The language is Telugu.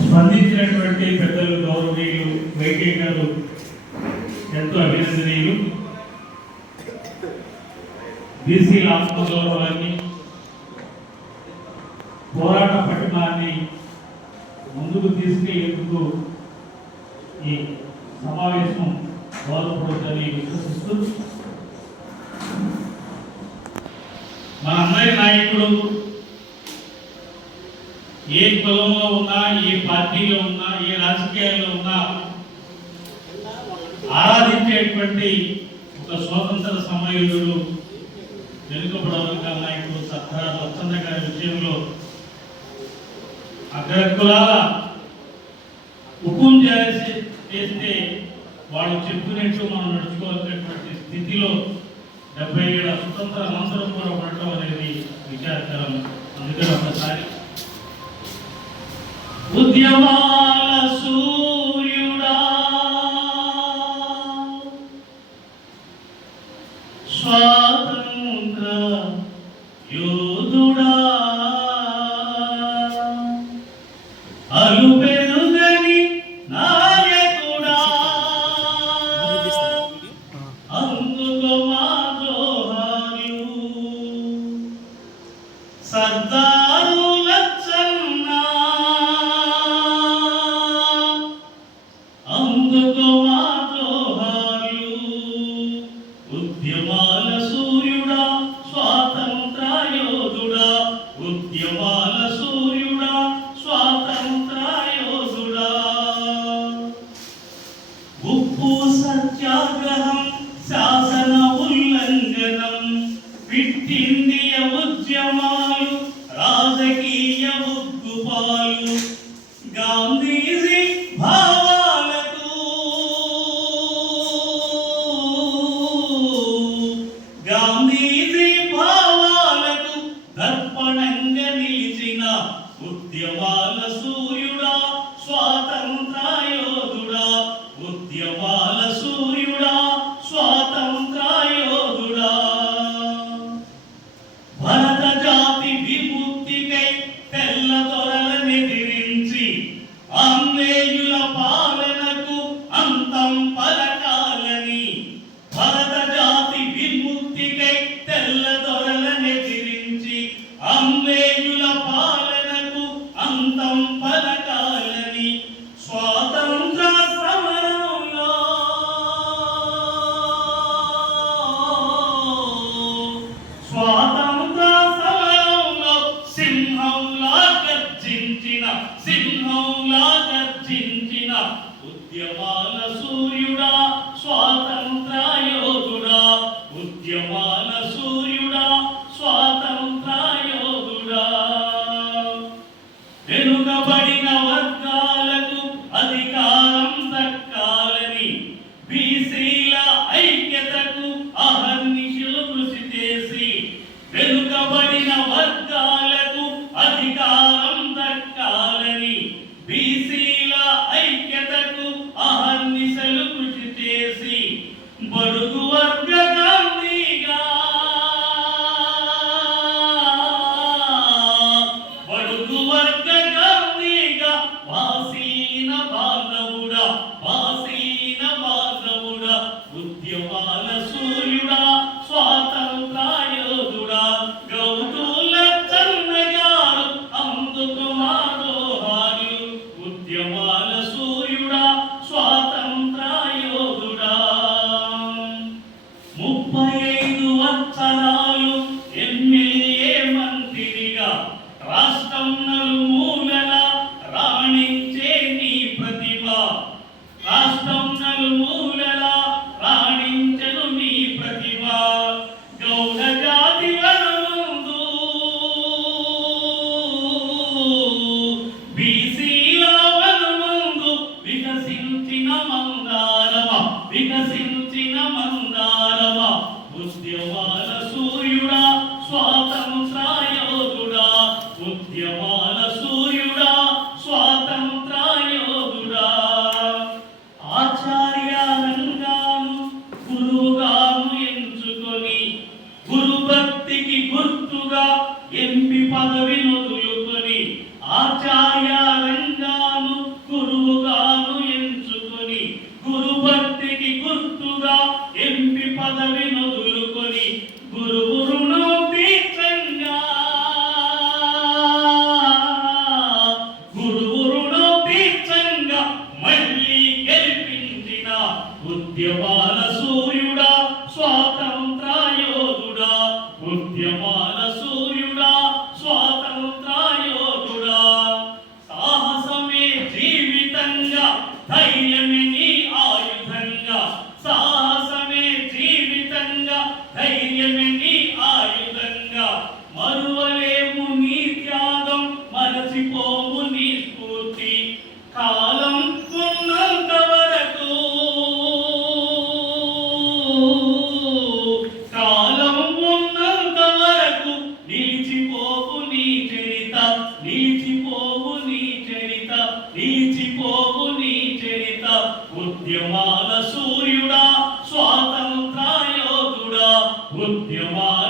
స్పందించినటువంటి పెద్దలు గౌరవనీయులు వెంకయ్య గారు ఎంతో అభినందనీయులు. బీసీల ఆత్మగౌరవాన్ని పోరాట పట్టణాన్ని ముందుకు తీసుకెళ్ళేందుకు ఈ సమావేశం దోహదపడుతుందని విశ్వసిస్తూ మా అందరి నాయకుడు ఏ కులంలో ఉన్నా ఏ పార్టీలో ఉన్నా ఏ రాజకీయాల్లో ఉన్నా ఆరాధించేటువంటి ఒక స్వాతంత్ర సమయుడు వెనుకబడవలక నాయకుడు సర్దార్ లచ్చన్న గారి విషయంలో అగ్రకులాల హుకుం చేసి చేస్తే వాళ్ళు చెప్పినట్టు మనం నడుచుకోవాల్సినటువంటి స్థితిలో డెబ్బై ఏడు స్వతంత్ర అనంతరం కూడా ఉండటం అనేది విచారకరం. అందుకని ఒకసారి ఉద్యమాల గాంధీజీ భావాలకు గాంధీజీ భావాలకు దర్పణంగా నిలిచిన ఉద్యమాల సూర్యుడా స్వాతంత్ర గర్జించిన ఉద్యమాల సూర్యుడా. ఉద్యమాల సూర్యుడా ముందుగా ఎంపి పదవి వదులుకొని గురువు రుణోపేతంగా గురువు రుణోపేతంగా మళ్ళీ గెలిపించిన ఉద్యమ సూర్యుడా స్వాతంత్ర యోధుడా ఉద్యమ